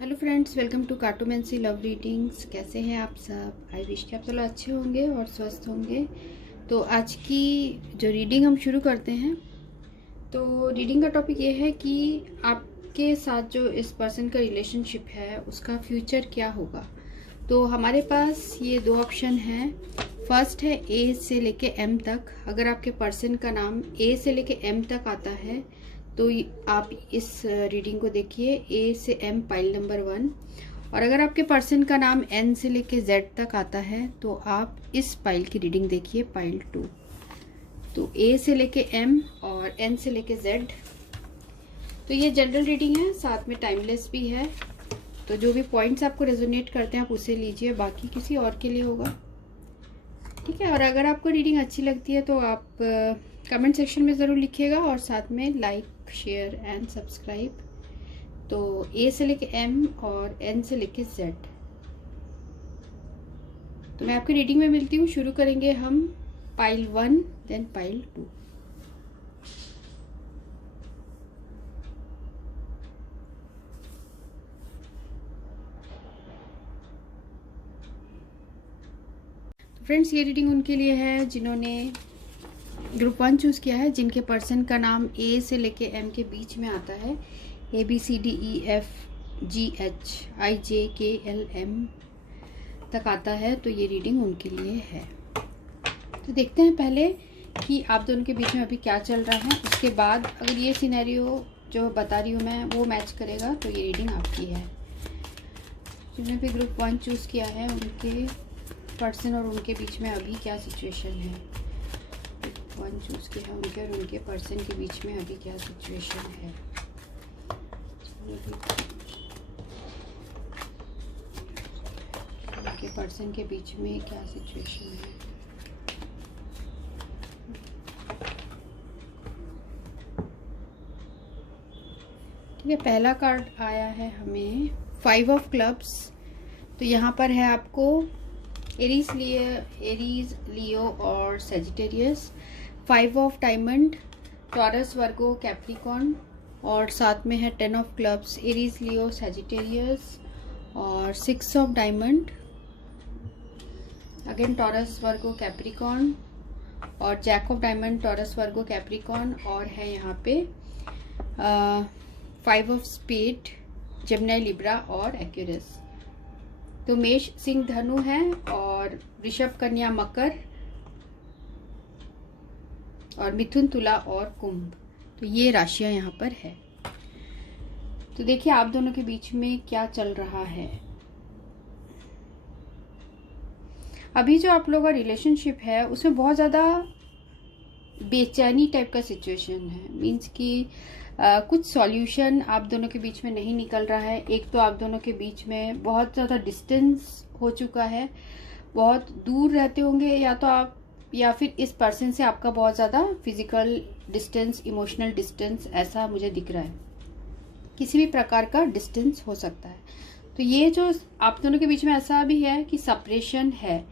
Hello friends, welcome to cartomancy love readings. कैसे हैं आप सब? आई विश कि आप सब अच्छे होंगे और स्वस्थ होंगे। तो आज की जो रीडिंग हम शुरू करते हैं, तो रीडिंग का टॉपिक ये है कि आपके साथ जो इस पर्सन का रिलेशनशिप है उसका फ्यूचर क्या होगा। तो हमारे पास ये दो ऑप्शन हैं। फर्स्ट है ए से लेके एम तक। अगर आपके पर्सन का नाम ए से लेके एम तक आता है तो आप इस रीडिंग को देखिए, ए से एम पाइल नंबर 1। और अगर आपके पर्सन का नाम एन से लेके जेड तक आता है तो आप इस पाइल की रीडिंग देखिए, पाइल 2। तो ए से लेके एम और एन से लेके जेड। तो ये जनरल रीडिंग है, साथ में टाइमलेस भी है। तो जो भी पॉइंट्स आपको रेजोनेट करते हैं आप उसे लीजिए, बाकी किसी और के लिए होगा, ठीक है। और अगर आपको रीडिंग अच्छी लगती है तो आप कमेंट सेक्शन में ज़रूर लिखिएगा और साथ में लाइक, शेयर एंड सब्सक्राइब। तो ए से लेके एम और एन से लेके जेड। तो मैं आपकी रीडिंग में मिलती हूँ। शुरू करेंगे हम पाइल 1 देन पाइल 2। फ्रेंड्स, ये रीडिंग उनके लिए है जिन्होंने ग्रुप 1 चूज़ किया है, जिनके पर्सन का नाम ए से लेके एम के बीच में आता है। ABCDEFGHIJKLM तक आता है। तो ये रीडिंग उनके लिए है। तो देखते हैं पहले कि आप दोनों के बीच में अभी क्या चल रहा है। उसके बाद अगर ये सिनेरियो जो बता रही हूँ मैं वो मैच करेगा तो ये रीडिंग आपकी है। जिन्होंने भी ग्रुप 1 चूज़ किया है उनके पर्सन और उनके बीच में अभी क्या सिचुएशन है। ग्रुप 1 चूज़ किया है उनके और उनके पर्सन के बीच में अभी क्या सिचुएशन है। उनके पर्सन के बीच में क्या सिचुएशन है। ठीक है, पहला कार्ड आया है हमें 5 ऑफ क्लब्स। तो यहाँ पर है आपको एरीज, लियो और Sagittarius. 5 of diamond, Taurus, Virgo, Capricorn. और साथ में है 10 of clubs, Aries, Leo, Sagittarius. और 6 of diamond, again Taurus, Virgo, Capricorn. और jack of diamond, Taurus, Virgo, Capricorn. और है यहाँ पे 5 ऑफ स्पेड, जेमिनी, लिब्रा और एक्वेरियस। तो मेष, सिंह, धनु है और वृषभ, कन्या, मकर और मिथुन, तुला और कुंभ। तो ये राशियां यहाँ पर है। तो देखिए आप दोनों के बीच में क्या चल रहा है। अभी जो आप लोगों का रिलेशनशिप है उसमें बहुत ज़्यादा बेचैनी टाइप का सिचुएशन है। मीन्स कि कुछ सॉल्यूशन आप दोनों के बीच में नहीं निकल रहा है। एक तो आप दोनों के बीच में बहुत ज़्यादा डिस्टेंस हो चुका है, बहुत दूर रहते होंगे या तो आप, या फिर इस पर्सन से आपका बहुत ज़्यादा फिजिकल डिस्टेंस, इमोशनल डिस्टेंस ऐसा मुझे दिख रहा है। किसी भी प्रकार का डिस्टेंस हो सकता है। तो ये जो आप दोनों के बीच में ऐसा भी है कि सेपरेशन है।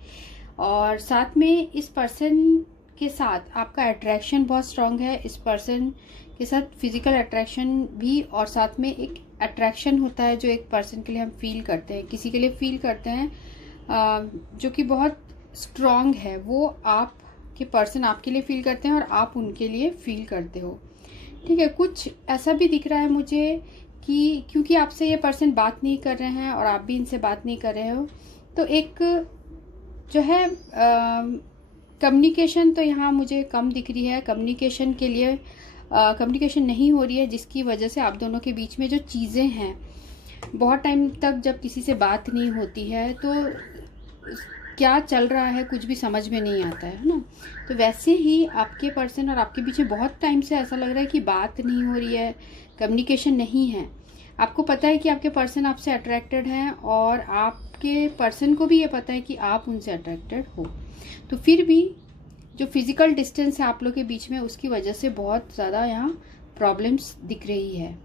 और साथ में इस पर्सन के साथ आपका अट्रैक्शन बहुत स्ट्रांग है। इस पर्सन के साथ फिजिकल अट्रैक्शन भी, और साथ में एक अट्रैक्शन होता है जो एक पर्सन के लिए हम फील करते हैं, किसी के लिए फील करते हैं जो कि बहुत स्ट्रांग है। वो आपके पर्सन आपके लिए फील करते हैं और आप उनके लिए फील करते हो, ठीक है। कुछ ऐसा भी दिख रहा है मुझे कि क्योंकि आपसे ये पर्सन बात नहीं कर रहे हैं और आप भी इनसे बात नहीं कर रहे हो, तो एक जो है कम्युनिकेशन तो यहाँ मुझे कम दिख रही है। कम्युनिकेशन के लिए कम्युनिकेशन नहीं हो रही है, जिसकी वजह से आप दोनों के बीच में जो चीज़ें हैं, बहुत टाइम तक जब किसी से बात नहीं होती है तो क्या चल रहा है कुछ भी समझ में नहीं आता है ना। तो वैसे ही आपके पर्सन और आपके बीच में बहुत टाइम से ऐसा लग रहा है कि बात नहीं हो रही है, कम्युनिकेशन नहीं है। आपको पता है कि आपके पर्सन आपसे अट्रैक्टेड हैं और आपके पर्सन को भी ये पता है कि आप उनसे अट्रैक्टेड हो। तो फिर भी जो फिजिकल डिस्टेंस है आप लोग के बीच में, उसकी वजह से बहुत ज़्यादा यहाँ प्रॉब्लम्स दिख रही है,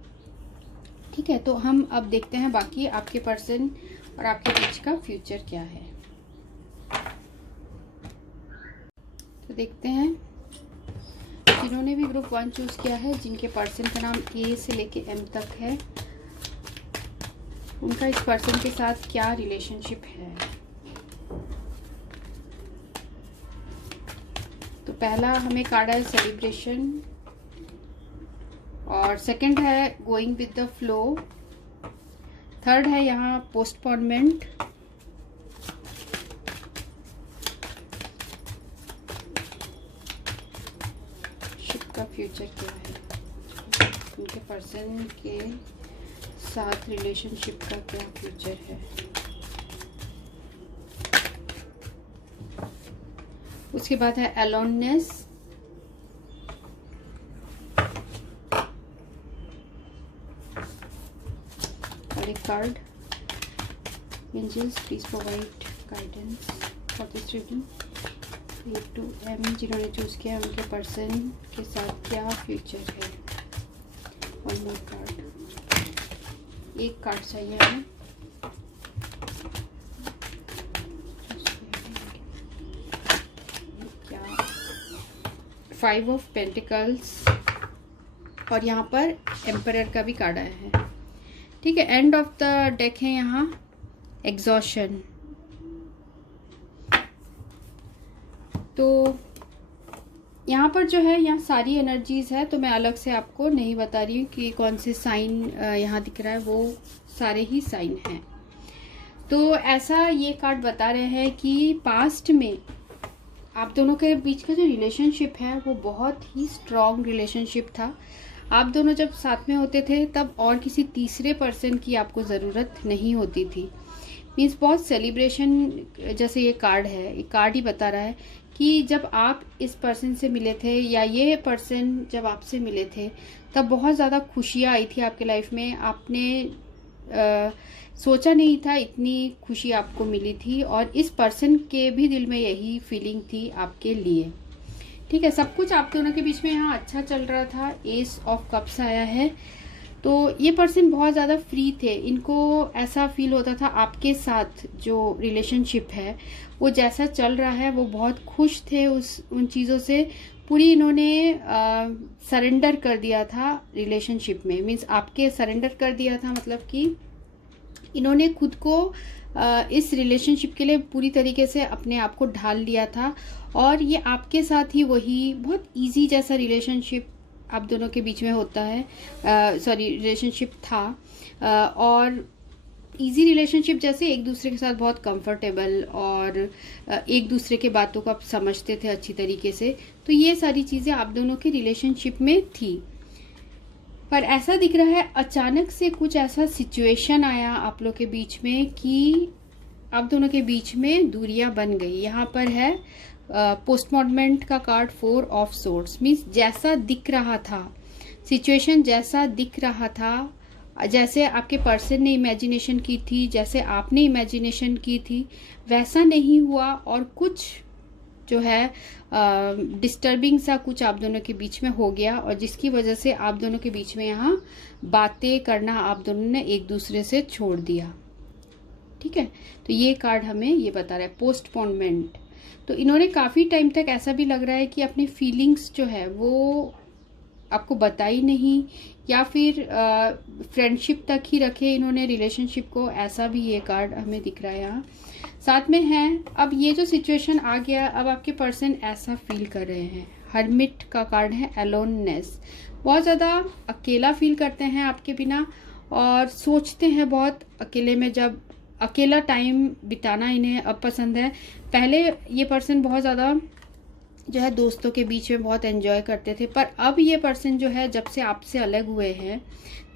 ठीक है। तो हम अब देखते हैं बाकी आपके पर्सन और आपके बीच का फ्यूचर क्या है। तो देखते हैं जिन्होंने भी ग्रुप 1 चूज़ किया है, जिनके पर्सन का नाम ए से लेके एम तक है। उनका इस पर्सन के साथ क्या रिलेशनशिप है। तो पहला हमें कार्ड है सेलिब्रेशन, और सेकंड है going with the flow, third है यहाँ पोस्टपोनमेंट, शिप का फ्यूचर क्या है, उनके पर्सन के साथ रिलेशनशिप का क्या फ्यूचर है। उसके बाद है अलोननेस, और एक card angels please provide guidance for this reading. A2M जिन्होंने चूज किया उनके पर्सन के साथ क्या फ्यूचर है। वन मोर कार्ड, एक कार्ड चाहिए हमें। क्या 5 ऑफ पेंटिकल्स, और यहाँ पर एम्परर का भी कार्ड आया है। ठीक है, एंड ऑफ द डेक है यहाँ एग्जॉशन। तो यहाँ पर जो है यहाँ सारी एनर्जीज है, तो मैं अलग से आपको नहीं बता रही हूँ कि कौन से साइन यहाँ दिख रहा है, वो सारे ही साइन हैं। तो ऐसा ये कार्ड बता रहे हैं कि पास्ट में आप दोनों के बीच का जो रिलेशनशिप है वो बहुत ही स्ट्रॉन्ग रिलेशनशिप था। आप दोनों जब साथ में होते थे तब और किसी तीसरे पर्सन की आपको ज़रूरत नहीं होती थी। मीन्स बहुत सेलिब्रेशन, जैसे ये कार्ड है, ये कार्ड ही बता रहा है कि जब आप इस पर्सन से मिले थे या ये पर्सन जब आपसे मिले थे तब बहुत ज़्यादा खुशियाँ आई थी आपके लाइफ में। आपने सोचा नहीं था इतनी खुशी आपको मिली थी, और इस पर्सन के भी दिल में यही फीलिंग थी आपके लिए। ठीक है, सब कुछ आप दोनों के बीच में यहाँ अच्छा चल रहा था। एस ऑफ कप्स आया है, तो ये पर्सन बहुत ज़्यादा फ्री थे। इनको ऐसा फील होता था आपके साथ जो रिलेशनशिप है वो जैसा चल रहा है, वो बहुत खुश थे उन चीज़ों से। पूरी इन्होंने सरेंडर कर दिया था रिलेशनशिप में। मीन्स आपके सरेंडर कर दिया था, मतलब कि इन्होंने खुद को इस रिलेशनशिप के लिए पूरी तरीके से अपने आप को ढाल लिया था। और ये आपके साथ ही वही बहुत इजी जैसा रिलेशनशिप आप दोनों के बीच में होता है, रिलेशनशिप था। और इजी रिलेशनशिप जैसे एक दूसरे के साथ बहुत कंफर्टेबल, और एक दूसरे के बातों को आप समझते थे अच्छी तरीके से। तो ये सारी चीज़ें आप दोनों के रिलेशनशिप में थी। पर ऐसा दिख रहा है अचानक से कुछ ऐसा सिचुएशन आया आप लोग के बीच में कि आप दोनों के बीच में दूरियां बन गई। यहाँ पर है पोस्टमॉर्टमेंट का कार्ड 4 ऑफ सोर्ड्स। मीन्स जैसा दिख रहा था सिचुएशन, जैसा दिख रहा था, जैसे आपके पर्सन ने इमेजिनेशन की थी, जैसे आपने इमेजिनेशन की थी, वैसा नहीं हुआ। और कुछ जो है डिस्टर्बिंग सा कुछ आप दोनों के बीच में हो गया, और जिसकी वजह से आप दोनों के बीच में यहाँ बातें करना आप दोनों ने एक दूसरे से छोड़ दिया। ठीक है, तो ये कार्ड हमें ये बता रहा है पोस्टपोनमेंट। तो इन्होंने काफ़ी टाइम तक ऐसा भी लग रहा है कि अपनी फीलिंग्स जो है वो आपको बताई नहीं, या फिर फ्रेंडशिप तक ही रखे इन्होंने रिलेशनशिप को, ऐसा भी ये कार्ड हमें दिख रहा है यहाँ। साथ में है अब ये जो सिचुएशन आ गया, अब आपके पर्सन ऐसा फील कर रहे हैं। हर्मिट का कार्ड है अलोननेस। बहुत ज़्यादा अकेला फील करते हैं आपके बिना, और सोचते हैं बहुत अकेले में। जब अकेला टाइम बिताना इन्हें अब पसंद है। पहले ये पर्सन बहुत ज़्यादा जो है दोस्तों के बीच में बहुत एंजॉय करते थे, पर अब ये पर्सन जो है जब से आपसे अलग हुए हैं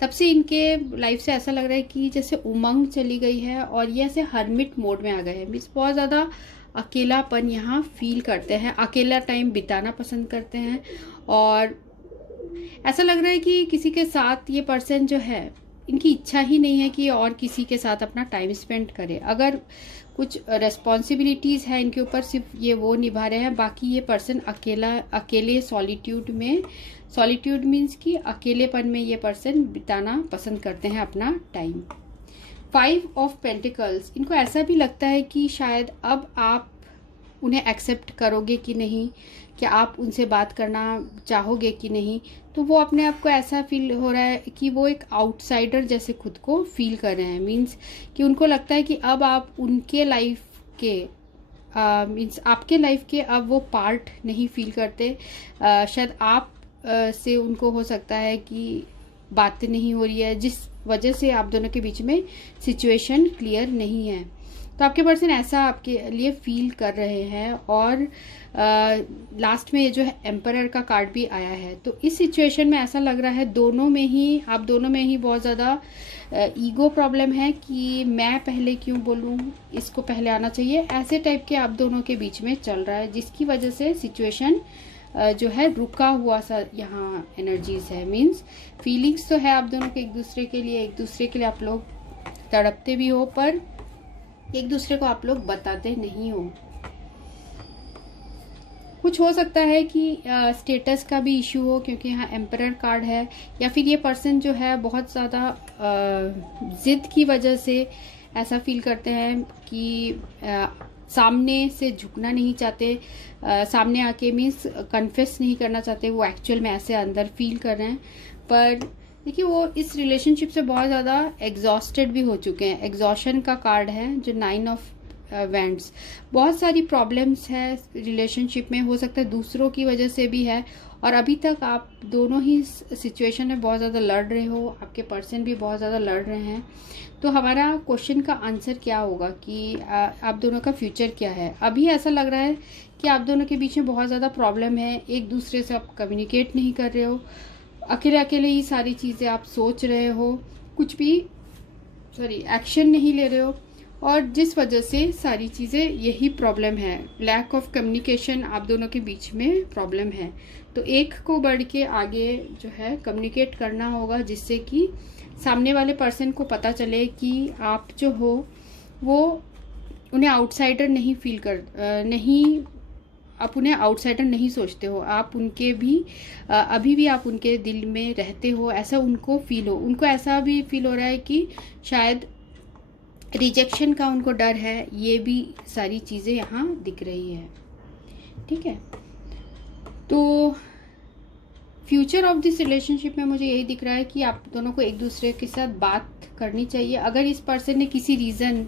तब से इनके लाइफ से ऐसा लग रहा है कि जैसे उमंग चली गई है, और ये ऐसे हर्मिट मोड में आ गए हैं। मीन्स बहुत ज़्यादा अकेलापन यहाँ फील करते हैं, अकेला टाइम बिताना पसंद करते हैं, और ऐसा लग रहा है कि किसी के साथ ये पर्सन जो है, इनकी इच्छा ही नहीं है कि और किसी के साथ अपना टाइम स्पेंड करे। अगर कुछ रेस्पॉन्सिबिलिटीज़ है इनके ऊपर, सिर्फ ये वो निभा रहे हैं, बाकी ये पर्सन अकेले सॉलिट्यूड में, सॉलिट्यूड मीन्स कि अकेलेपन में ये पर्सन बिताना पसंद करते हैं अपना टाइम। 5 ऑफ पेंटिकल्स, इनको ऐसा भी लगता है कि शायद अब आप उन्हें एक्सेप्ट करोगे कि नहीं, क्या आप उनसे बात करना चाहोगे कि नहीं। तो वो अपने आप को ऐसा फील हो रहा है कि वो एक आउटसाइडर जैसे खुद को फील कर रहे हैं। मीन्स कि उनको लगता है कि अब आप उनके लाइफ के मीन्स आपके लाइफ के अब वो पार्ट नहीं फील करते। शायद आप से उनको हो सकता है कि बातें नहीं हो रही है, जिस वजह से आप दोनों के बीच में सिचुएशन क्लियर नहीं है। तो आपके पर्सन ऐसा आपके लिए फील कर रहे हैं। और लास्ट में ये जो है एम्परर का कार्ड भी आया है। तो इस सिचुएशन में ऐसा लग रहा है दोनों में ही, आप दोनों में ही बहुत ज़्यादा ईगो प्रॉब्लम है कि मैं पहले क्यों बोलूँ, इसको पहले आना चाहिए, ऐसे टाइप के आप दोनों के बीच में चल रहा है, जिसकी वजह से सिचुएशन जो है रुका हुआ सा यहाँ एनर्जीज है। मीन्स फीलिंग्स तो है आप दोनों के एक दूसरे के लिए आप लोग तड़पते भी हो, पर एक दूसरे को आप लोग बताते नहीं हो। कुछ हो सकता है कि स्टेटस का भी इशू हो, क्योंकि यहाँ एम्परर कार्ड है, या फिर ये पर्सन जो है बहुत ज़्यादा जिद की वजह से ऐसा फील करते हैं कि सामने से झुकना नहीं चाहते, सामने आके मीन्स कन्फेस नहीं करना चाहते, वो एक्चुअल में ऐसे अंदर फील कर रहे हैं। पर देखिए वो इस रिलेशनशिप से बहुत ज़्यादा एग्जॉस्टेड भी हो चुके हैं। एग्जॉशन का कार्ड है जो 9 ऑफ वेंट्स। बहुत सारी प्रॉब्लम्स है रिलेशनशिप में, हो सकता है दूसरों की वजह से भी है, और अभी तक आप दोनों ही सिचुएशन में बहुत ज़्यादा लड़ रहे हो, आपके पर्सन भी बहुत ज़्यादा लड़ रहे हैं। तो हमारा क्वेश्चन का आंसर क्या होगा कि आप दोनों का फ्यूचर क्या है। अभी ऐसा लग रहा है कि आप दोनों के बीच में बहुत ज़्यादा प्रॉब्लम है, एक दूसरे से आप कम्युनिकेट नहीं कर रहे हो, अकेले अकेले ही सारी चीज़ें आप सोच रहे हो, कुछ भी एक्शन नहीं ले रहे हो, और जिस वजह से सारी चीज़ें यही प्रॉब्लम है। लैक ऑफ कम्युनिकेशन आप दोनों के बीच में प्रॉब्लम है। तो एक को बढ़ के आगे जो है कम्युनिकेट करना होगा, जिससे कि सामने वाले पर्सन को पता चले कि आप जो हो वो उन्हें आउटसाइडर नहीं फील आप उन्हें आउटसाइडर नहीं सोचते हो, आप उनके भी अभी भी आप उनके दिल में रहते हो, ऐसा उनको फील हो। उनको ऐसा भी फील हो रहा है कि शायद रिजेक्शन का उनको डर है। ये भी सारी चीज़ें यहाँ दिख रही है। ठीक है, तो फ्यूचर ऑफ दिस रिलेशनशिप में मुझे यही दिख रहा है कि आप दोनों को एक दूसरे के साथ बात करनी चाहिए। अगर इस पर्सन ने किसी रीज़न,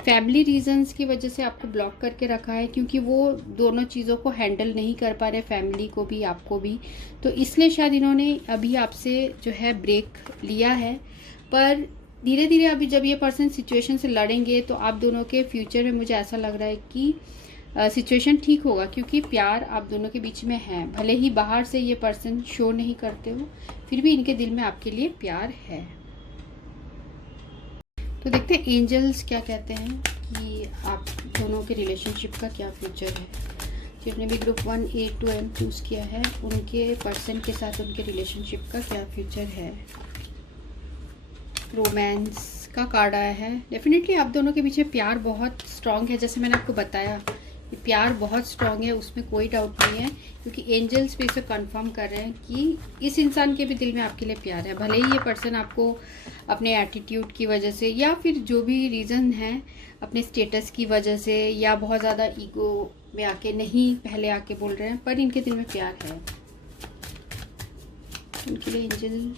फैमिली रीजंस की वजह से आपको ब्लॉक करके रखा है, क्योंकि वो दोनों चीज़ों को हैंडल नहीं कर पा रहे, फैमिली को भी आपको भी, तो इसलिए शायद इन्होंने अभी आपसे जो है ब्रेक लिया है। पर धीरे धीरे अभी जब ये पर्सन सिचुएशन से लड़ेंगे तो आप दोनों के फ्यूचर में मुझे ऐसा लग रहा है कि सिचुएशन ठीक होगा, क्योंकि प्यार आप दोनों के बीच में है। भले ही बाहर से ये पर्सन शो नहीं करते हो, फिर भी इनके दिल में आपके लिए प्यार है। तो देखते हैं एंजल्स क्या कहते हैं कि आप दोनों के रिलेशनशिप का क्या फ्यूचर है। जिसने भी group 1A to M choose किया है, उनके पर्सन के साथ उनके रिलेशनशिप का क्या फ्यूचर है। रोमांस का कार्ड आया है। डेफिनेटली आप दोनों के पीछे प्यार बहुत स्ट्रांग है, जैसे मैंने आपको बताया कि प्यार बहुत स्ट्रांग है, उसमें कोई डाउट नहीं है, क्योंकि एंजल्स भी इसे कंफर्म कर रहे हैं कि इस इंसान के भी दिल में आपके लिए प्यार है। भले ही ये पर्सन आपको अपने एटीट्यूड की वजह से या फिर जो भी रीज़न है, अपने स्टेटस की वजह से या बहुत ज़्यादा ईगो में आके नहीं पहले आके बोल रहे हैं, पर इनके दिल में प्यार है। इनके लिए एंजल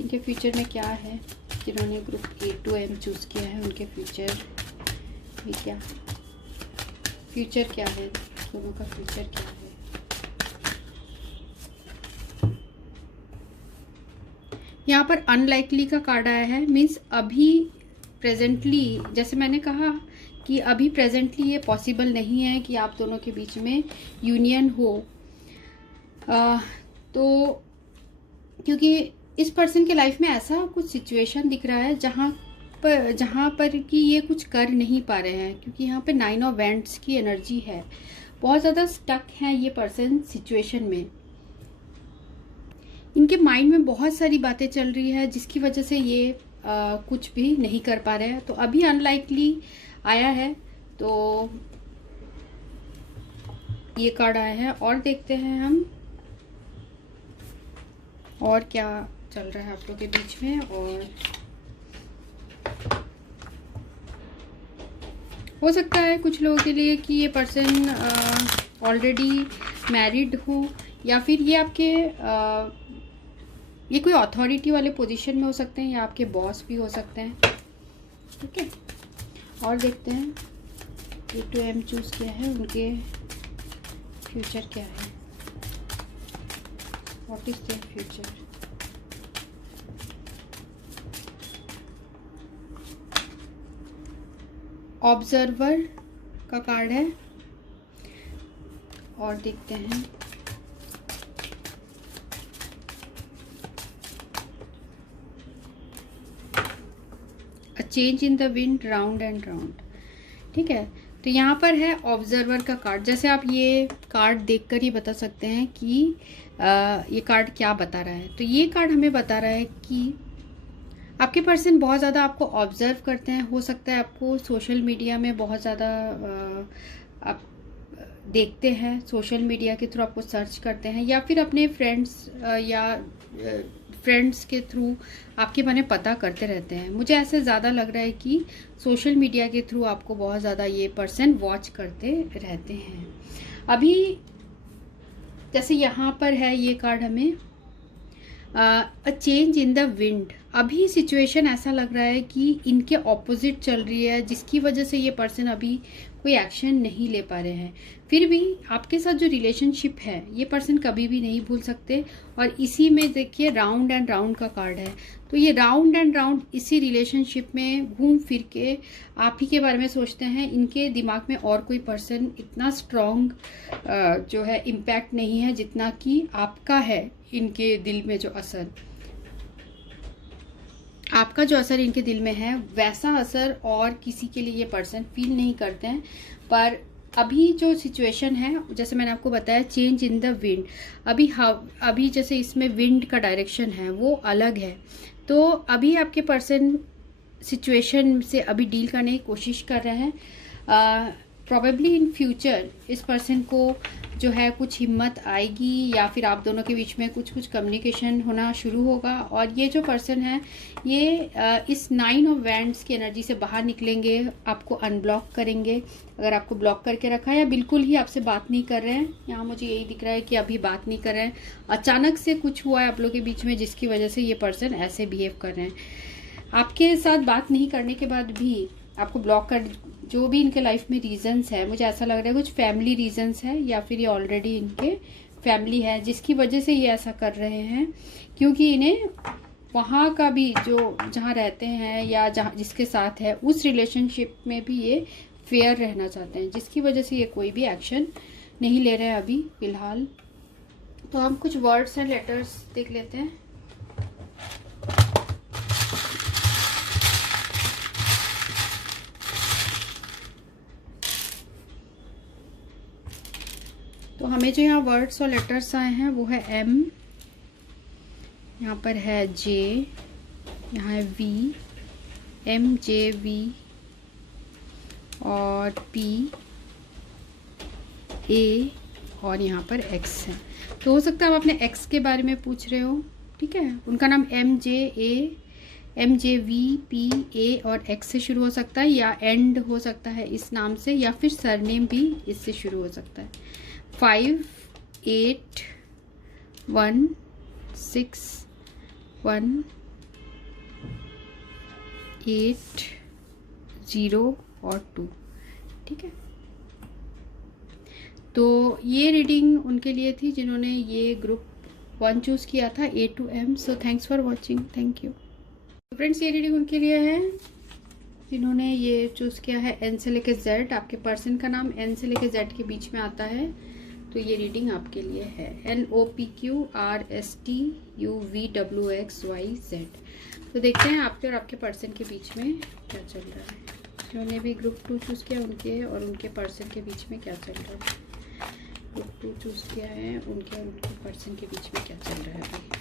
इनके फ्यूचर में क्या है, जिन्होंने group A to M choose किया है, उनके फ्यूचर में क्या है, दोनों का फ्यूचर क्या है। यहाँ पर अनलाइकली का कार्ड आया है। मीन्स अभी प्रेजेंटली, जैसे मैंने कहा कि अभी प्रेजेंटली ये पॉसिबल नहीं है कि आप दोनों के बीच में यूनियन हो। तो क्योंकि इस पर्सन के लाइफ में ऐसा कुछ सिचुएशन दिख रहा है जहाँ पर कि ये कुछ कर नहीं पा रहे हैं, क्योंकि यहाँ पे 9 ऑफ वेंट्स की एनर्जी है। बहुत ज़्यादा स्टक है ये पर्सन सिचुएशन में। इनके माइंड में बहुत सारी बातें चल रही है, जिसकी वजह से ये कुछ भी नहीं कर पा रहे हैं। तो अभी अनलाइकली आया है, तो ये कार्ड आया है। और देखते हैं हम और क्या चल रहा है आप लोगों के बीच में। और हो सकता है कुछ लोगों के लिए कि ये पर्सन ऑलरेडी मैरिड हो, या फिर ये आपके ये कोई अथॉरिटी वाले पोजीशन में हो सकते हैं या आपके बॉस भी हो सकते हैं। ठीक है, और देखते हैं A2M चूज़ किया है, उनके फ्यूचर क्या है, what is their future. Observer का कार्ड है, और देखते हैं a change in the wind round and round. ठीक है, तो यहाँ पर है ऑब्जर्वर का कार्ड। जैसे आप ये कार्ड देखकर ही बता सकते हैं कि ये कार्ड क्या बता रहा है। तो ये कार्ड हमें बता रहा है कि आपके पर्सन बहुत ज़्यादा आपको ऑब्जर्व करते हैं। हो सकता है आपको सोशल मीडिया में बहुत ज़्यादा आप देखते हैं, सोशल मीडिया के थ्रू आपको सर्च करते हैं, या फिर अपने फ्रेंड्स के थ्रू आपके बारे में पता करते रहते हैं। मुझे ऐसे ज़्यादा लग रहा है कि सोशल मीडिया के थ्रू आपको बहुत ज़्यादा ये पर्सन वॉच करते रहते हैं। अभी जैसे यहाँ पर है ये कार्ड हमें a change in the wind. अभी सिचुएशन ऐसा लग रहा है कि इनके ऑपोजिट चल रही है, जिसकी वजह से ये पर्सन अभी कोई एक्शन नहीं ले पा रहे हैं। फिर भी आपके साथ जो रिलेशनशिप है ये पर्सन कभी भी नहीं भूल सकते। और इसी में देखिए राउंड एंड राउंड का कार्ड है, तो ये राउंड एंड राउंड इसी रिलेशनशिप में घूम फिर के आप ही के बारे में सोचते हैं। इनके दिमाग में और कोई पर्सन इतना स्ट्रॉन्ग जो है इम्पैक्ट नहीं है जितना कि आपका है। इनके दिल में जो असर, आपका जो असर इनके दिल में है, वैसा असर और किसी के लिए ये पर्सन फील नहीं करते हैं। पर अभी जो सिचुएशन है, जैसे मैंने आपको बताया, चेंज इन द विंड। अभी जैसे इसमें विंड का डायरेक्शन है वो अलग है, तो अभी आपके पर्सन सिचुएशन से अभी डील करने की कोशिश कर रहे हैं। प्रोबेबली इन फ्यूचर इस पर्सन को जो है कुछ हिम्मत आएगी, या फिर आप दोनों के बीच में कुछ कम्युनिकेशन होना शुरू होगा। और ये जो पर्सन है ये इस 9 ऑफ वैंड्स की एनर्जी से बाहर निकलेंगे, आपको अनब्लॉक करेंगे अगर आपको ब्लॉक करके रखा है, या बिल्कुल ही आपसे बात नहीं कर रहे हैं। यहाँ मुझे यही दिख रहा है कि अभी बात नहीं कर रहे हैं। अचानक से कुछ हुआ है आप लोगों के बीच में जिसकी वजह से ये पर्सन ऐसे बिहेव कर रहे हैं। आपके साथ बात नहीं करने के बाद भी आपको ब्लॉक कर, जो भी इनके लाइफ में रीजंस है, मुझे ऐसा लग रहा है कुछ फैमिली रीजंस है, या फिर ये ऑलरेडी इनके फैमिली है जिसकी वजह से ये ऐसा कर रहे हैं। क्योंकि इन्हें वहाँ का भी जो जहाँ रहते हैं या जहाँ जिसके साथ है उस रिलेशनशिप में भी ये फेयर रहना चाहते हैं, जिसकी वजह से ये कोई भी एक्शन नहीं ले रहे हैं अभी फिलहाल। तो हम कुछ वर्ड्स एंड लेटर्स देख लेते हैं। तो हमें जो यहाँ वर्ड्स और लेटर्स आए हैं वो है M, यहाँ पर है J, यहाँ है V, MJV और P, A और यहाँ पर X है। तो हो सकता है आप अपने X के बारे में पूछ रहे हो। ठीक है, उनका नाम MJV, P, A और X से शुरू हो सकता है, या एंड हो सकता है इस नाम से, या फिर सरनेम भी इससे शुरू हो सकता है। 5, 8, 1, 6, 1, 8, 0 और 2। ठीक है, तो ये रीडिंग उनके लिए थी जिन्होंने ये ग्रुप 1 चूज़ किया था, A2M। So thanks for watching, thank you friends. ये रीडिंग उनके लिए है जिन्होंने ये चूज़ किया है N से लेके Z। आपके पर्सन का नाम N से लेके Z के बीच में आता है, तो ये रीडिंग आपके लिए है। NOPQRSTUVWXYZ। तो देखते हैं आपके और आपके पर्सन के बीच में क्या चल रहा है। जिन्होंने भी ग्रुप 2 चूज़ किया उनके और उनके पर्सन के बीच में क्या चल रहा है। ग्रुप 2 चूज़ किया है उनके और उनके पर्सन के बीच में क्या चल रहा है अभी।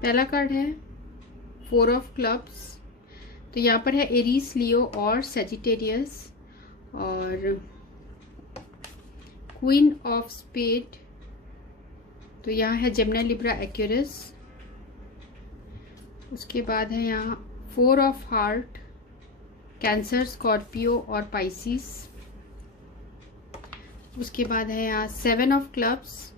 पहला कार्ड है 4 ऑफ क्लब्स। तो यहाँ पर है एरीज, लियो और सेजिटेरियस। और क्वीन ऑफ स्पेड, तो यहाँ है जेमिनी, लिब्रा, एक्वेरियस। उसके बाद है यहाँ 4 ऑफ हार्ट, कैंसर, स्कॉर्पियो और पाइसिस। उसके बाद है यहाँ 7 of clubs,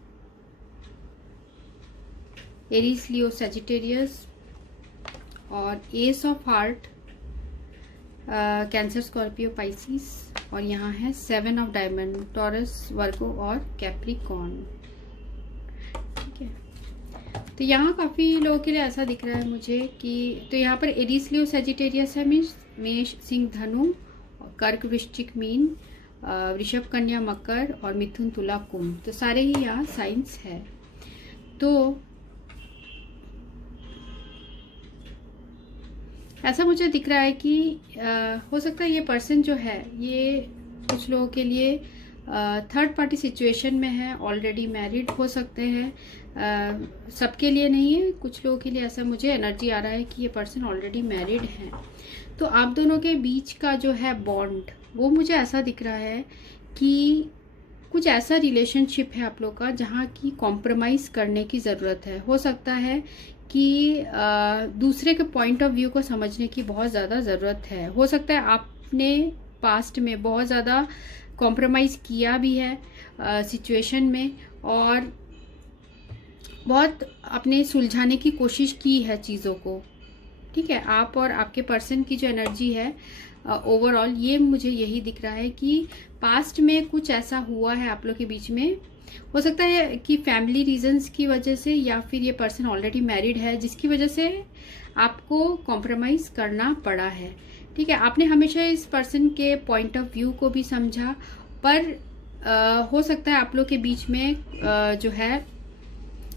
Aries, Leo, Sagittarius और ace of heart, cancer, Scorpio, Pisces. और यहाँ है 7 ऑफ डायमंड, टॉरस, वर्गो और कैप्रिकॉर्न। ठीक है, तो यहाँ काफ़ी लोगों के लिए ऐसा दिख रहा है मुझे कि तो यहाँ पर एरीज, लियो, सजिटेरियस है, मेष, सिंह, धनु, कर्क, वृश्चिक, मीन, वृषभ, कन्या, मकर और मिथुन, तुला, कुंभ। तो सारे ही यहाँ साइंस है। तो ऐसा मुझे दिख रहा है कि हो सकता है ये पर्सन जो है ये कुछ लोगों के लिए थर्ड पार्टी सिचुएशन में है, ऑलरेडी मैरिड हो सकते हैं। सबके लिए नहीं है, कुछ लोगों के लिए ऐसा मुझे एनर्जी आ रहा है कि ये पर्सन ऑलरेडी मैरिड है। तो आप दोनों के बीच का जो है बॉन्ड, वो मुझे ऐसा दिख रहा है कि कुछ ऐसा रिलेशनशिप है आप लोग का जहाँ की कॉम्प्रोमाइज करने की ज़रूरत है। हो सकता है कि दूसरे के पॉइंट ऑफ व्यू को समझने की बहुत ज़्यादा ज़रूरत है। हो सकता है आपने पास्ट में बहुत ज़्यादा कॉम्प्रोमाइज़ किया भी है सिचुएशन में, और बहुत अपने सुलझाने की कोशिश की है चीज़ों को। ठीक है, आप और आपके पर्सन की जो एनर्जी है ओवरऑल, ये मुझे यही दिख रहा है कि पास्ट में कुछ ऐसा हुआ है आप लोग के बीच में। हो सकता है कि फैमिली रीजंस की वजह से, या फिर ये पर्सन ऑलरेडी मैरिड है जिसकी वजह से आपको कॉम्प्रोमाइज करना पड़ा है। ठीक है, आपने हमेशा इस पर्सन के पॉइंट ऑफ व्यू को भी समझा, पर हो सकता है आप लोग के बीच में जो है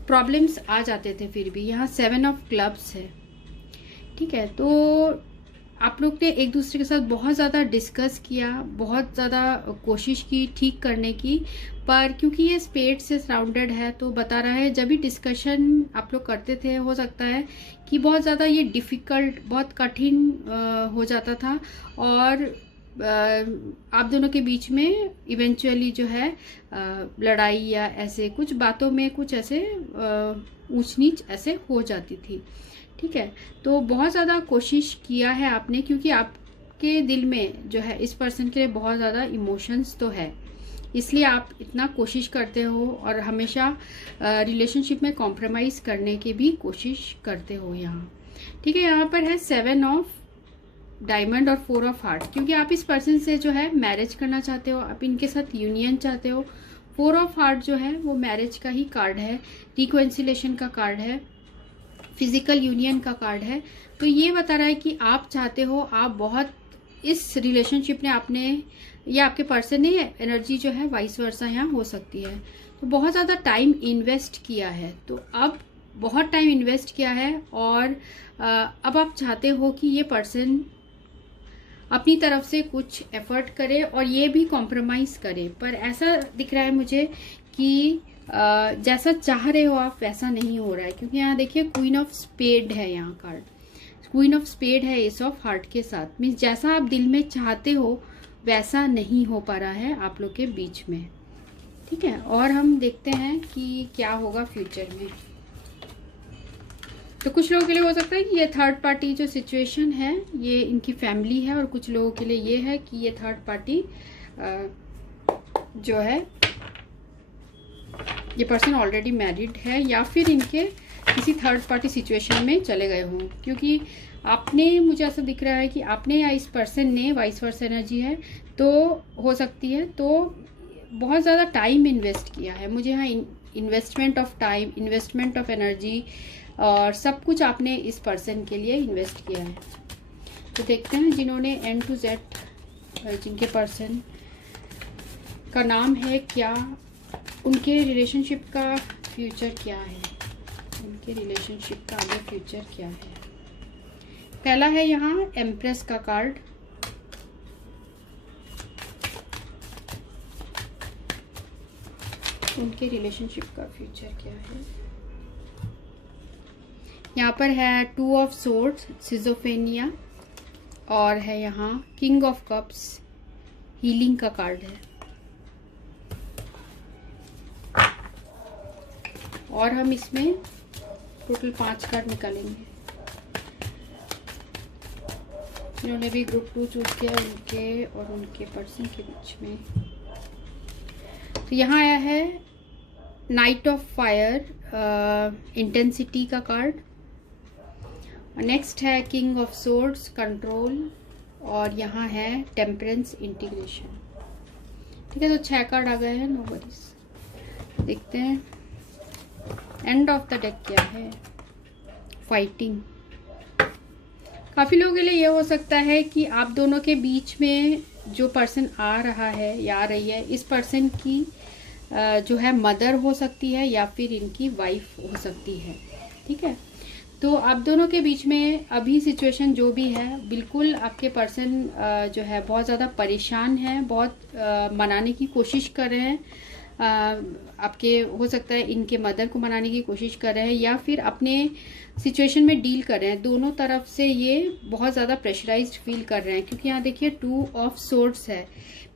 प्रॉब्लम्स आ जाते थे फिर भी। यहाँ 7 ऑफ क्लब्स है। ठीक है, तो आप लोग ने एक दूसरे के साथ बहुत ज़्यादा डिस्कस किया, बहुत ज़्यादा कोशिश की ठीक करने की, पर क्योंकि ये स्पेड से सराउंडेड है तो बता रहा है जब भी डिस्कशन आप लोग करते थे हो सकता है कि बहुत ज़्यादा ये डिफ़िकल्ट, बहुत कठिन हो जाता था, और आप दोनों के बीच में इवेंचुअली जो है लड़ाई या ऐसे कुछ बातों में कुछ ऐसे ऊंच नीच ऐसे हो जाती थी। ठीक है, तो बहुत ज़्यादा कोशिश किया है आपने, क्योंकि आपके दिल में जो है इस पर्सन के लिए बहुत ज़्यादा इमोशंस तो है, इसलिए आप इतना कोशिश करते हो और हमेशा रिलेशनशिप में कॉम्प्रोमाइज़ करने की भी कोशिश करते हो यहाँ। ठीक है, यहाँ पर है 7 ऑफ डायमंड और 4 ऑफ हार्ट, क्योंकि आप इस पर्सन से जो है मैरिज करना चाहते हो, आप इनके साथ यूनियन चाहते हो। 4 ऑफ हार्ट जो है वो मैरिज का ही कार्ड है, रिकॉन्सिलेशन का कार्ड है, फिजिकल यूनियन का कार्ड है। तो ये बता रहा है कि आप चाहते हो, आप बहुत इस रिलेशनशिप ने आपने या आपके पर्सन ने एनर्जी जो है वाइस वर्सा यहाँ हो सकती है, तो बहुत ज़्यादा टाइम इन्वेस्ट किया है। तो अब बहुत टाइम इन्वेस्ट किया है और अब आप चाहते हो कि ये पर्सन अपनी तरफ से कुछ एफर्ट करे और ये भी कॉम्प्रोमाइज़ करे, पर ऐसा दिख रहा है मुझे कि जैसा चाह रहे हो आप वैसा नहीं हो रहा है। क्योंकि यहाँ देखिए क्वीन ऑफ स्पेड है, यहाँ कार्ड क्वीन ऑफ स्पेड है एस ऑफ हार्ट के साथ। मीन्स जैसा आप दिल में चाहते हो वैसा नहीं हो पा रहा है आप लोग के बीच में। ठीक है, और हम देखते हैं कि क्या होगा फ्यूचर में। तो कुछ लोगों के लिए हो सकता है कि ये थर्ड पार्टी जो सिचुएशन है ये इनकी फैमिली है, और कुछ लोगों के लिए ये है कि ये थर्ड पार्टी जो है ये पर्सन ऑलरेडी मैरिड है, या फिर इनके किसी थर्ड पार्टी सिचुएशन में चले गए हों। क्योंकि आपने, मुझे ऐसा दिख रहा है कि आपने या इस पर्सन ने, वाइस वर्सा एनर्जी है तो हो सकती है, तो बहुत ज़्यादा टाइम इन्वेस्ट किया है। मुझे यहाँ investment of time, investment of energy और सब कुछ आपने इस पर्सन के लिए इन्वेस्ट किया है। तो देखते हैं जिन्होंने N to Z, जिनके पर्सन का नाम है क्या, उनके रिलेशनशिप का फ्यूचर क्या है, उनके रिलेशनशिप का आगे फ्यूचर क्या है। पहला है यहाँ एम्प्रेस का कार्ड, उनके रिलेशनशिप का फ्यूचर क्या है। यहाँ पर है 2 ऑफ सोर्ड्स, सिजोफेनिया, और है यहाँ किंग ऑफ कप्स, हीलिंग का कार्ड है। और हम इसमें टोटल 5 कार्ड निकालेंगे। इन्होंने भी ग्रुप 2 चूज किया, उनके और उनके पर्सन के बीच में। तो यहाँ आया है नाइट ऑफ फायर, इंटेंसिटी का कार्ड। नेक्स्ट है किंग ऑफ सोर्ड्स, कंट्रोल, और यहाँ है टेम्परेंस, इंटीग्रेशन। ठीक है, तो 6 कार्ड आ गए हैं, नो वरीज। देखते हैं एंड ऑफ द डेक क्या है। फाइटिंग। काफ़ी लोगों के लिए ये हो सकता है कि आप दोनों के बीच में जो पर्सन आ रहा है या आ रही है, इस पर्सन की जो है मदर हो सकती है या फिर इनकी वाइफ हो सकती है। ठीक है, तो आप दोनों के बीच में अभी सिचुएशन जो भी है, बिल्कुल आपके पर्सन जो है बहुत ज़्यादा परेशान है, बहुत मनाने की कोशिश कर रहे हैं। आपके हो सकता है इनके मदर को मनाने की कोशिश कर रहे हैं या फिर अपने सिचुएशन में डील कर रहे हैं। दोनों तरफ से ये बहुत ज़्यादा प्रेशराइज्ड फील कर रहे हैं, क्योंकि यहाँ देखिए 2 ऑफ सोर्ड्स है।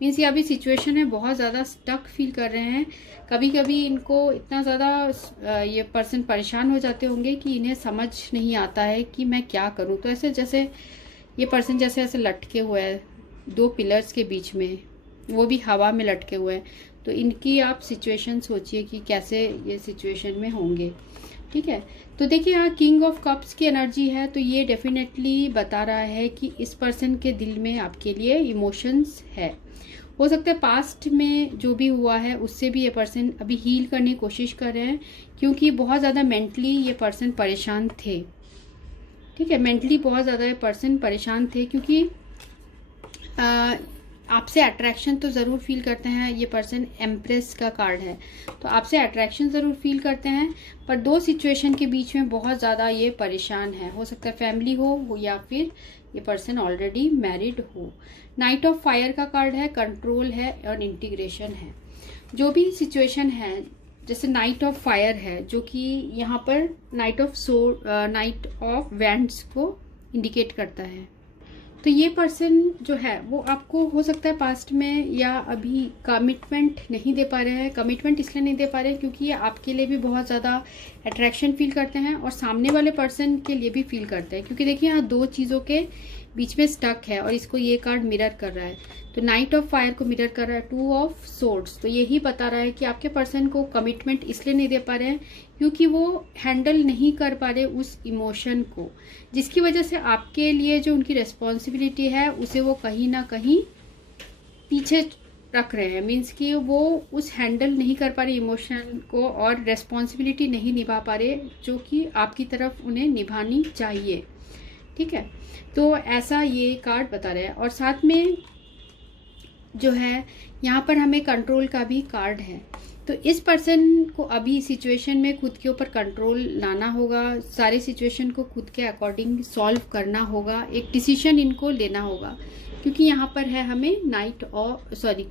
मीन्स ये अभी सिचुएशन में बहुत ज़्यादा स्टक फील कर रहे हैं। कभी कभी इनको इतना ज़्यादा ये पर्सन परेशान हो जाते होंगे कि इन्हें समझ नहीं आता है कि मैं क्या करूँ। तो ऐसे जैसे ये पर्सन जैसे ऐसे लटके हुए हैं 2 पिलर्स के बीच में, वो भी हवा में लटके हुए हैं। तो इनकी आप सिचुएशन सोचिए कि कैसे ये सिचुएशन में होंगे। ठीक है, तो देखिए यहाँ किंग ऑफ कप्स की एनर्जी है, तो ये डेफिनेटली बता रहा है कि इस पर्सन के दिल में आपके लिए इमोशंस है। हो सकता है पास्ट में जो भी हुआ है उससे भी ये पर्सन अभी हील करने की कोशिश कर रहे हैं, क्योंकि बहुत ज़्यादा मेंटली ये पर्सन परेशान थे। ठीक है, मेंटली बहुत ज़्यादा ये पर्सन परेशान थे, क्योंकि आपसे अट्रैक्शन तो ज़रूर फील करते हैं। ये पर्सन एम्प्रेस का कार्ड है, तो आपसे अट्रैक्शन ज़रूर फील करते हैं, पर 2 सिचुएशन के बीच में बहुत ज़्यादा ये परेशान है। हो सकता है फैमिली हो या फिर ये पर्सन ऑलरेडी मैरिड हो। नाइट ऑफ फायर का कार्ड है, कंट्रोल है और इंटीग्रेशन है। जो भी सिचुएशन है, जैसे नाइट ऑफ फायर है जो कि यहाँ पर नाइट ऑफ वैंड्स को इंडिकेट करता है। तो ये पर्सन जो है वो आपको हो सकता है पास्ट में या अभी कमिटमेंट नहीं दे पा रहे हैं। कमिटमेंट इसलिए नहीं दे पा रहे हैं क्योंकि ये आपके लिए भी बहुत ज़्यादा अट्रैक्शन फील करते हैं और सामने वाले पर्सन के लिए भी फील करते हैं, क्योंकि देखिए यहाँ 2 चीज़ों के बीच में स्टक है और इसको ये कार्ड मिरर कर रहा है। तो नाइट ऑफ फायर को मिरर कर रहा है 2 ऑफ सोर्ड्स। तो यही बता रहा है कि आपके पर्सन को कमिटमेंट इसलिए नहीं दे पा रहे हैं क्योंकि वो हैंडल नहीं कर पा रहे उस इमोशन को, जिसकी वजह से आपके लिए जो उनकी रिस्पॉन्सिबिलिटी है उसे वो कहीं ना कहीं पीछे रख रहे हैं। मीन्स कि वो उस हैंडल नहीं कर पा रहे इमोशन को और रिस्पॉन्सिबिलिटी नहीं निभा पा रहे जो कि आपकी तरफ उन्हें निभानी चाहिए। ठीक है, तो ऐसा ये कार्ड बता रहे हैं। और साथ में जो है यहाँ पर हमें कंट्रोल का भी कार्ड है। तो इस पर्सन को अभी सिचुएशन में खुद के ऊपर कंट्रोल लाना होगा, सारी सिचुएशन को खुद के अकॉर्डिंग सॉल्व करना होगा, एक डिसीजन इनको लेना होगा, क्योंकि यहाँ पर है हमें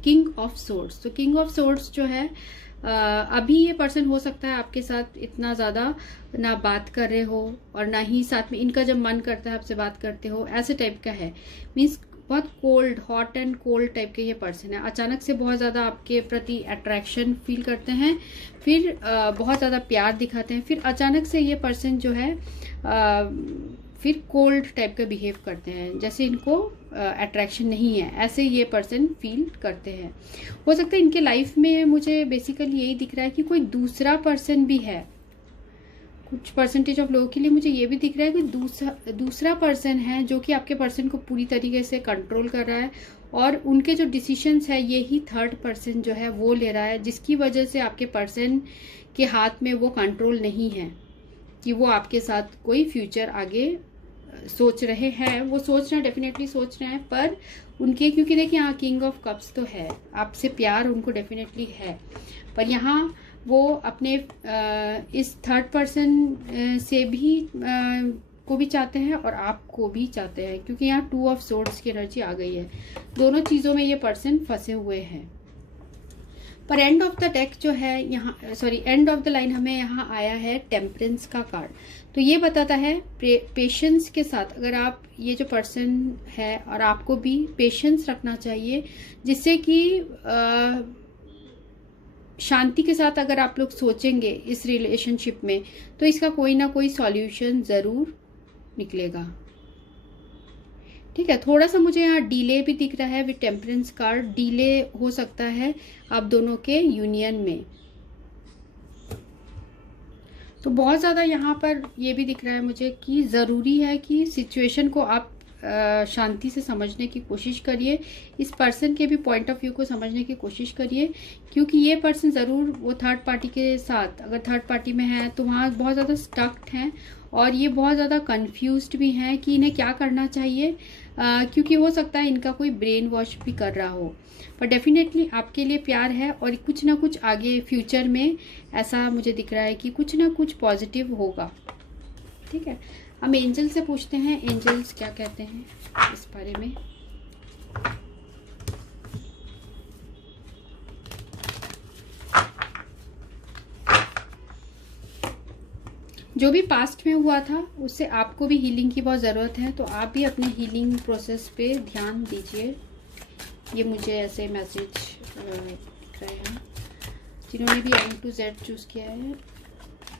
किंग ऑफ सोर्ड्स। तो किंग ऑफ सोर्ड्स जो है अभी ये पर्सन हो सकता है आपके साथ इतना ज़्यादा ना बात कर रहे हो और ना ही साथ में इनका जब मन करता है आपसे बात करते हो, ऐसे टाइप का है। मीन्स बहुत cold, hot and cold type के ये पर्सन है। अचानक से बहुत ज़्यादा आपके प्रति अट्रैक्शन फील करते हैं, फिर बहुत ज़्यादा प्यार दिखाते हैं, फिर अचानक से ये पर्सन जो है फिर कोल्ड टाइप का बिहेव करते हैं, जैसे इनको अट्रैक्शन नहीं है, ऐसे ये पर्सन फील करते हैं। हो सकता है इनके लाइफ में मुझे बेसिकली यही दिख रहा है कि कोई दूसरा पर्सन भी है। कुछ परसेंटेज ऑफ लोगों के लिए मुझे ये भी दिख रहा है कि दूसरा पर्सन है जो कि आपके पर्सन को पूरी तरीके से कंट्रोल कर रहा है और उनके जो डिसीशंस है यही थर्ड पर्सन जो है वो ले रहा है, जिसकी वजह से आपके पर्सन के हाथ में वो कंट्रोल नहीं है कि वो आपके साथ कोई फ्यूचर आगे सोच रहे हैं। वो सोच रहे हैं, डेफिनेटली सोच रहे हैं, पर उनके क्योंकि देखिए यहाँ किंग ऑफ कप्स तो है, आपसे प्यार उनको डेफिनेटली है, पर यहाँ वो अपने इस थर्ड पर्सन से भी को भी चाहते हैं और आपको भी चाहते हैं, क्योंकि यहाँ 2 ऑफ सोर्ड्स की एनर्जी आ गई है। दोनों चीज़ों में ये पर्सन फंसे हुए हैं। पर एंड ऑफ द डेक जो है यहाँ, एंड ऑफ द लाइन हमें यहाँ आया है टेम्परेंस का कार्ड। तो ये बताता है पेशेंस के साथ अगर आप ये जो पर्सन है और आपको भी पेशेंस रखना चाहिए, जिससे कि शांति के साथ अगर आप लोग सोचेंगे इस रिलेशनशिप में तो इसका कोई ना कोई सॉल्यूशन ज़रूर निकलेगा। ठीक है। थोड़ा सा मुझे यहाँ डिले भी दिख रहा है विद टेम्परेंस कार्ड, डिले हो सकता है आप दोनों के यूनियन में। तो बहुत ज़्यादा यहाँ पर ये भी दिख रहा है मुझे कि ज़रूरी है कि सिचुएशन को आप शांति से समझने की कोशिश करिए, इस पर्सन के भी पॉइंट ऑफ व्यू को समझने की कोशिश करिए, क्योंकि ये पर्सन ज़रूर वो थर्ड पार्टी के साथ, अगर थर्ड पार्टी में है तो वहाँ बहुत ज़्यादा स्टक्ड हैं और ये बहुत ज़्यादा कंफ्यूज्ड भी हैं कि इन्हें क्या करना चाहिए, क्योंकि हो सकता है इनका कोई ब्रेन वॉश भी कर रहा हो। पर डेफिनेटली आपके लिए प्यार है और कुछ ना कुछ आगे फ्यूचर में ऐसा मुझे दिख रहा है कि कुछ ना कुछ पॉजिटिव होगा। ठीक है, हम एंजल से पूछते हैं एंजल्स क्या कहते हैं इस बारे में। जो भी पास्ट में हुआ था उससे आपको भी हीलिंग की बहुत ज़रूरत है, तो आप भी अपने हीलिंग प्रोसेस पे ध्यान दीजिए। ये मुझे ऐसे मैसेज दिख रहे हैं। जिन्होंने भी M to Z चूज़ किया है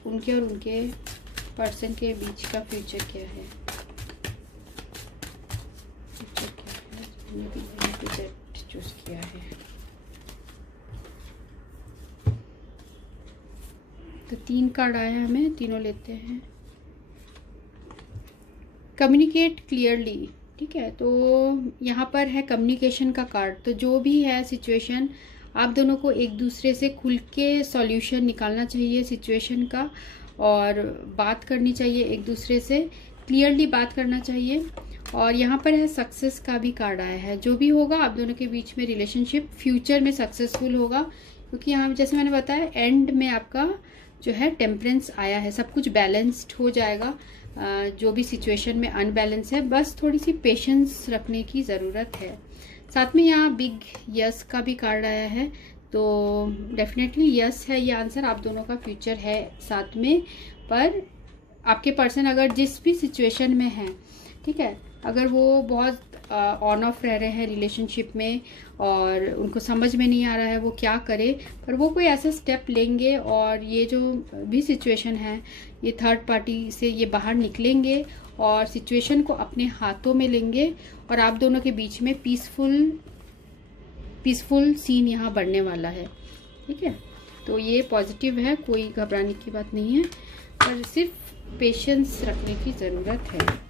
उनके और उनके पर्सन के बीच का फ्यूचर क्या है, जिन्होंने भी M to Z चूज़ किया है। तो 3 कार्ड आया हमें, तीनों लेते हैं। कम्युनिकेट क्लियरली, ठीक है, तो यहाँ पर है कम्युनिकेशन का कार्ड। तो जो भी है सिचुएशन, आप दोनों को एक दूसरे से खुल के सॉल्यूशन निकालना चाहिए सिचुएशन का, और बात करनी चाहिए एक दूसरे से, क्लियरली बात करना चाहिए। और यहाँ पर है सक्सेस का भी कार्ड आया है। जो भी होगा आप दोनों के बीच में रिलेशनशिप फ्यूचर में सक्सेसफुल होगा, क्योंकि यहाँ जैसे मैंने बताया एंड में आपका जो है टेम्परेंस आया है, सब कुछ बैलेंस्ड हो जाएगा। जो भी सिचुएशन में अनबैलेंस है, बस थोड़ी सी पेशेंस रखने की ज़रूरत है। साथ में यहाँ बिग यस का भी कार्ड आया है, तो डेफिनेटली यस है ये आंसर, आप दोनों का फ्यूचर है साथ में। पर आपके पर्सन अगर जिस भी सिचुएशन में है, ठीक है, अगर वो बहुत ऑन ऑफ रह रहे हैं रिलेशनशिप में और उनको समझ में नहीं आ रहा है वो क्या करे, पर वो कोई ऐसा स्टेप लेंगे और ये जो भी सिचुएशन है ये थर्ड पार्टी से ये बाहर निकलेंगे और सिचुएशन को अपने हाथों में लेंगे और आप दोनों के बीच में पीसफुल सीन यहाँ बढ़ने वाला है। ठीक है, तो ये पॉजिटिव है, कोई घबराने की बात नहीं है, पर सिर्फ पेशेंस रखने की ज़रूरत है।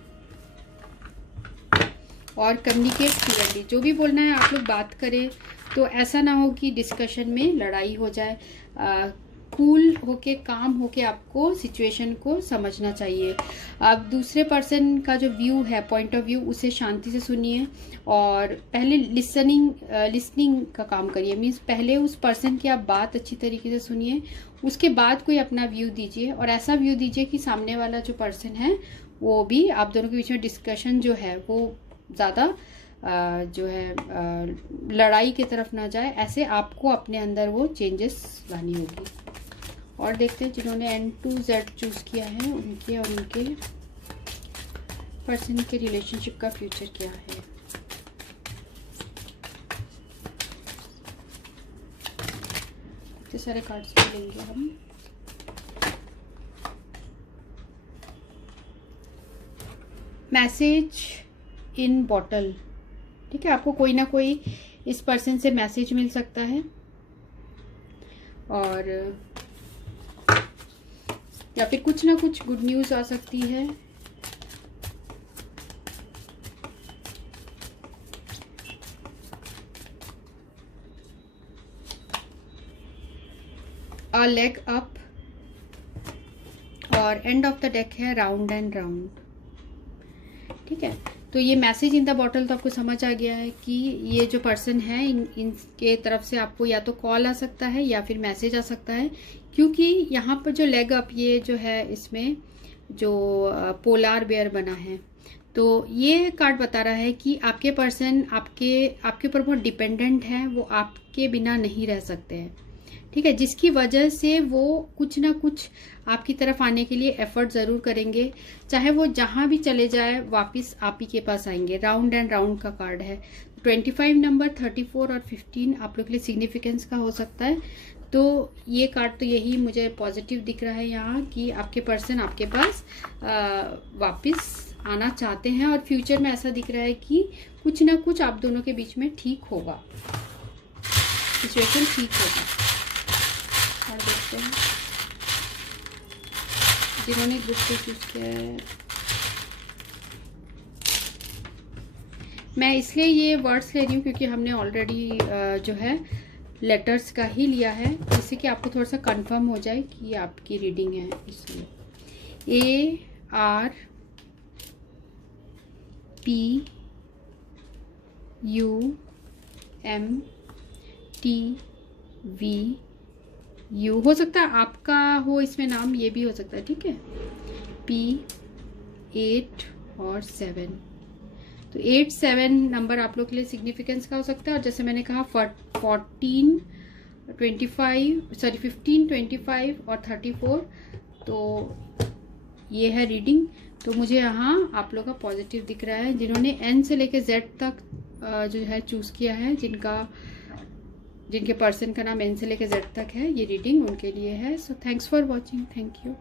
और कम्युनिकेट क्लियरली, जो भी बोलना है आप लोग बात करें, तो ऐसा ना हो कि डिस्कशन में लड़ाई हो जाए। कूल होके, काम होके आपको सिचुएशन को समझना चाहिए। अब दूसरे पर्सन का जो व्यू है, पॉइंट ऑफ व्यू, उसे शांति से सुनिए और पहले लिसनिंग का काम करिए। मीन्स पहले उस पर्सन की आप बात अच्छी तरीके से सुनिए, उसके बाद कोई अपना व्यू दीजिए, और ऐसा व्यू दीजिए कि सामने वाला जो पर्सन है वो भी, आप दोनों के बीच में डिस्कशन जो है वो ज़्यादा जो है लड़ाई की तरफ ना जाए। ऐसे आपको अपने अंदर वो चेंजेस लानी होगी। और देखते हैं जिन्होंने N to Z चूज़ किया है उनके और उनके पर्सन के रिलेशनशिप का फ्यूचर क्या है। इतने सारे कार्ड्स लेंगे हम। मैसेज इन बॉटल, ठीक है, आपको कोई ना कोई इस पर्सन से मैसेज मिल सकता है, और या फिर कुछ ना कुछ गुड न्यूज़ आ सकती है। अ लेग अप, और एंड ऑफ द डेक है राउंड एंड राउंड। ठीक है, तो ये मैसेज इन द बॉटल तो आपको समझ आ गया है कि ये जो पर्सन है इनके तरफ से आपको या तो कॉल आ सकता है या फिर मैसेज आ सकता है, क्योंकि यहाँ पर जो लेग अप, ये जो है इसमें जो पोलार बेयर बना है, तो ये कार्ड बता रहा है कि आपके पर्सन आपके ऊपर बहुत डिपेंडेंट है, वो आपके बिना नहीं रह सकते हैं। ठीक है, जिसकी वजह से वो कुछ ना कुछ आपकी तरफ आने के लिए एफर्ट ज़रूर करेंगे, चाहे वो जहाँ भी चले जाए वापस आप ही के पास आएंगे। राउंड एंड राउंड का कार्ड है। 25 नंबर, 34 और 15 आप लोग के लिए सिग्निफिकेंस का हो सकता है। तो ये कार्ड तो यही मुझे पॉजिटिव दिख रहा है यहाँ कि आपके पर्सन आपके पास वापस आना चाहते हैं और फ्यूचर में ऐसा दिख रहा है कि कुछ ना कुछ आप दोनों के बीच में ठीक होगा, सिचुएशन ठीक होगा। और देखते हैं जिन्होंने ग्रुप को चूज किया है। मैं इसलिए ये वर्ड्स ले रही हूँ क्योंकि हमने ऑलरेडी जो है लेटर्स का ही लिया है, जिससे कि आपको थोड़ा सा कंफर्म हो जाए कि आपकी रीडिंग है। इसलिए ARPUMTVU हो सकता है आपका हो इसमें नाम, ये भी हो सकता है, ठीक है। P8 और 7, तो 8-7 नंबर आप लोग के लिए सिग्निफिकेंस का हो सकता है। और जैसे मैंने कहा 15, 25 और 34, तो ये है रीडिंग। तो मुझे यहाँ आप लोग का पॉजिटिव दिख रहा है। जिन्होंने N से लेके Z तक जो है चूज़ किया है, जिनके पर्सन का नाम N से लेके Z तक है, ये रीडिंग उनके लिए है। So thanks for watching, thank you.